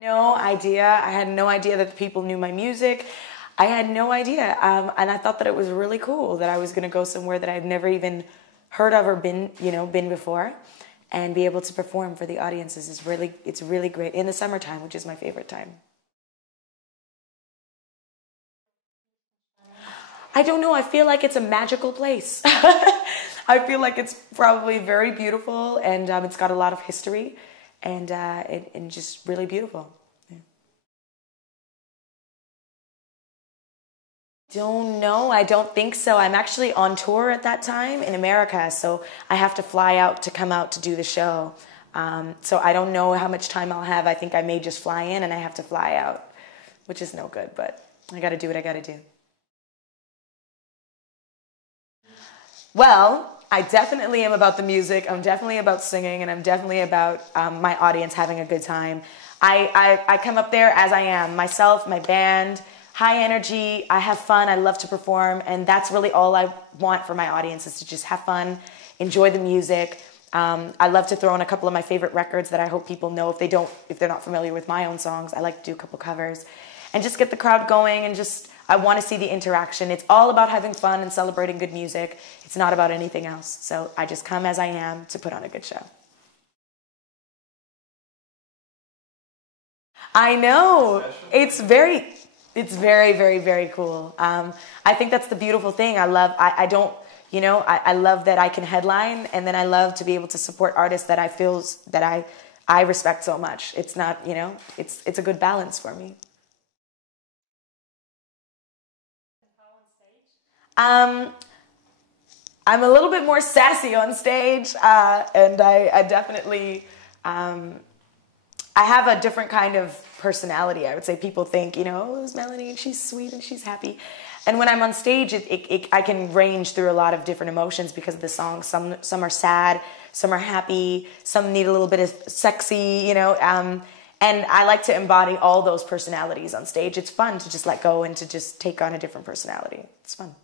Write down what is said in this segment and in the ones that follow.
No idea. I had no idea that people knew my music. I had no idea. And I thought that it was really cool that I was going to go somewhere that I'd never even heard of or been before, and be able to perform for the audiences it's really great in the summertime, which is my favorite time. I don't know. I feel like it's a magical place. I feel like it's probably very beautiful, and it's got a lot of history, and just really beautiful. Yeah. Don't know. I don't think so. I'm actually on tour at that time in America, so I have to fly out to come out to do the show. So I don't know how much time I'll have. I think I may just fly in and I have to fly out, which is no good, but I got to do what I got to do. Well, I definitely am about the music. I'm definitely about singing, and I'm definitely about my audience having a good time. I come up there as I am, myself, my band, high energy. I have fun. I love to perform, and that's really all I want for my audience, is to just have fun, enjoy the music. I love to throw in a couple of my favorite records that I hope people know if they're not familiar with my own songs. I like to do a couple covers, and just get the crowd going, and I want to see the interaction. It's all about having fun and celebrating good music. It's not about anything else. So I just come as I am to put on a good show. I know. It's very, very, very cool. I think that's the beautiful thing. I don't, I love that I can headline, and then I love to be able to support artists that I respect so much. It's not, it's a good balance for me. Um, I'm a little bit more sassy on stage, and I definitely, I have a different kind of personality. I would say people think, oh, it's Melanie, and she's sweet and she's happy. And when I'm on stage, I can range through a lot of different emotions because of the songs. Some are sad, some are happy, some need a little bit of sexy, and I like to embody all those personalities on stage. It's fun to just let go and to just take on a different personality. It's fun.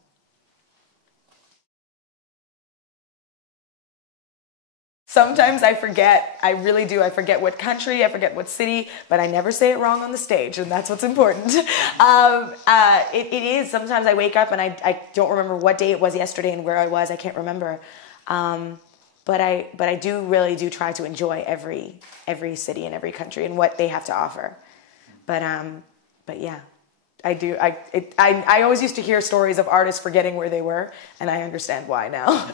Sometimes I forget, I really do. I forget what country, I forget what city, but I never say it wrong on the stage, and that's what's important. It is, sometimes I wake up and I don't remember what day it was yesterday and where I was, I can't remember. But I really do try to enjoy every city and every country and what they have to offer. But yeah, I do. I always used to hear stories of artists forgetting where they were, and I understand why now.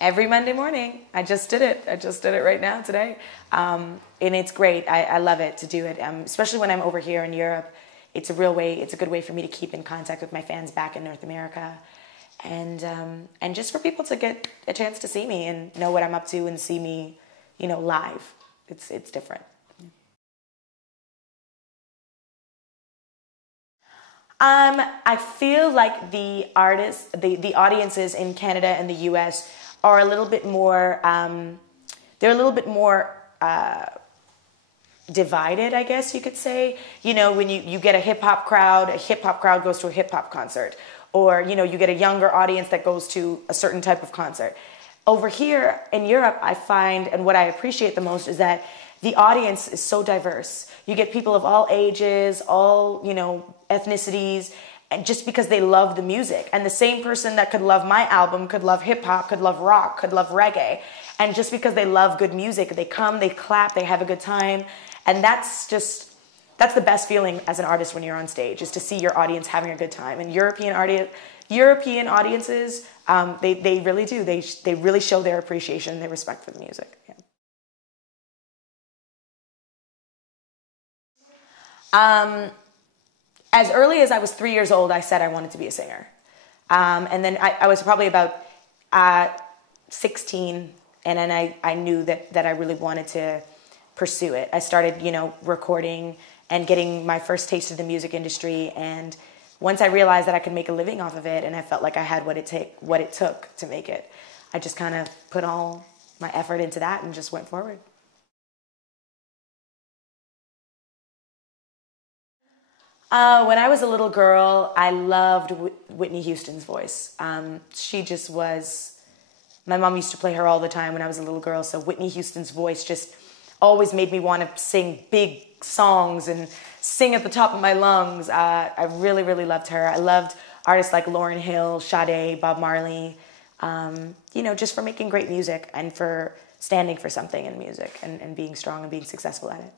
Every Monday morning. I just did it. I just did it right now today. And it's great. I love it to do it, especially when I'm over here in Europe. It's a good way for me to keep in contact with my fans back in North America. And just for people to get a chance to see me and know what I'm up to and see me, live. It's different. I feel like the audiences in Canada and the US are a little bit more, they're a little bit more divided, I guess you could say. When you get a hip hop crowd goes to a hip hop concert. Or, you get a younger audience that goes to a certain type of concert. Over here in Europe, I find, and what I appreciate the most, is that the audience is so diverse. You get people of all ages, all, ethnicities, and just because they love the music. And the same person that could love my album could love hip hop, could love rock, could love reggae. And just because they love good music, they come, they clap, they have a good time. And that's the best feeling as an artist when you're on stage, is to see your audience having a good time. And European audiences, they really do. They really show their appreciation and their respect for the music. Yeah. As early as I was 3 years old, I said I wanted to be a singer. And then I was probably about 16, and then I knew that I really wanted to pursue it. I started, recording and getting my first taste of the music industry. And once I realized that I could make a living off of it, and I felt like I had what it took to make it, I just kind of put all my effort into that and just went forward. When I was a little girl, I loved Whitney Houston's voice. She just was My mom used to play her all the time when I was a little girl, so Whitney Houston's voice just always made me want to sing big songs and sing at the top of my lungs. I really, really loved her. I loved artists like Lauryn Hill, Sade, Bob Marley, you know, just for making great music and for standing for something in music and being strong and being successful at it.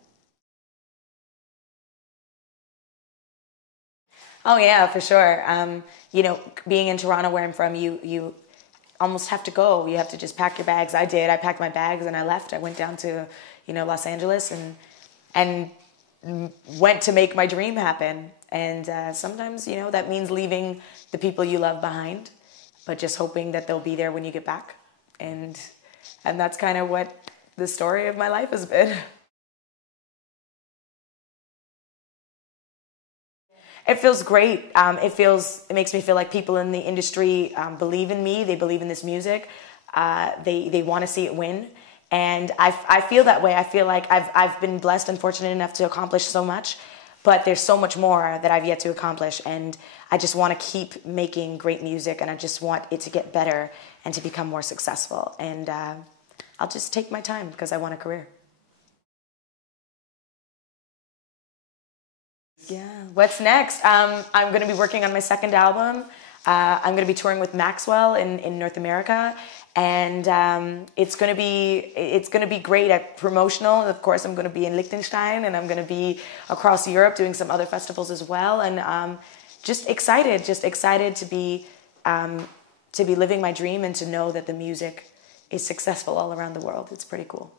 Oh yeah, for sure. You know, being in Toronto where I'm from, you almost have to go. You have to just pack your bags. I did. I packed my bags and I left. I went down to, you know, Los Angeles and went to make my dream happen. And sometimes, you know, that means leaving the people you love behind, but just hoping that they'll be there when you get back. And that's kind of what the story of my life has been. It feels great. It makes me feel like people in the industry believe in me. They believe in this music. They want to see it win. And I feel that way. I feel like I've been blessed and fortunate enough to accomplish so much, but there's so much more that I've yet to accomplish. And I just want to keep making great music, and I just want it to get better and to become more successful. And I'll just take my time because I want a career. Yeah. What's next? I'm going to be working on my second album. I'm going to be touring with Maxwell in North America, and it's going to be great at promotional. Of course, I'm going to be in Liechtenstein, and I'm going to be across Europe doing some other festivals as well. And just excited to be living my dream and to know that the music is successful all around the world. It's pretty cool.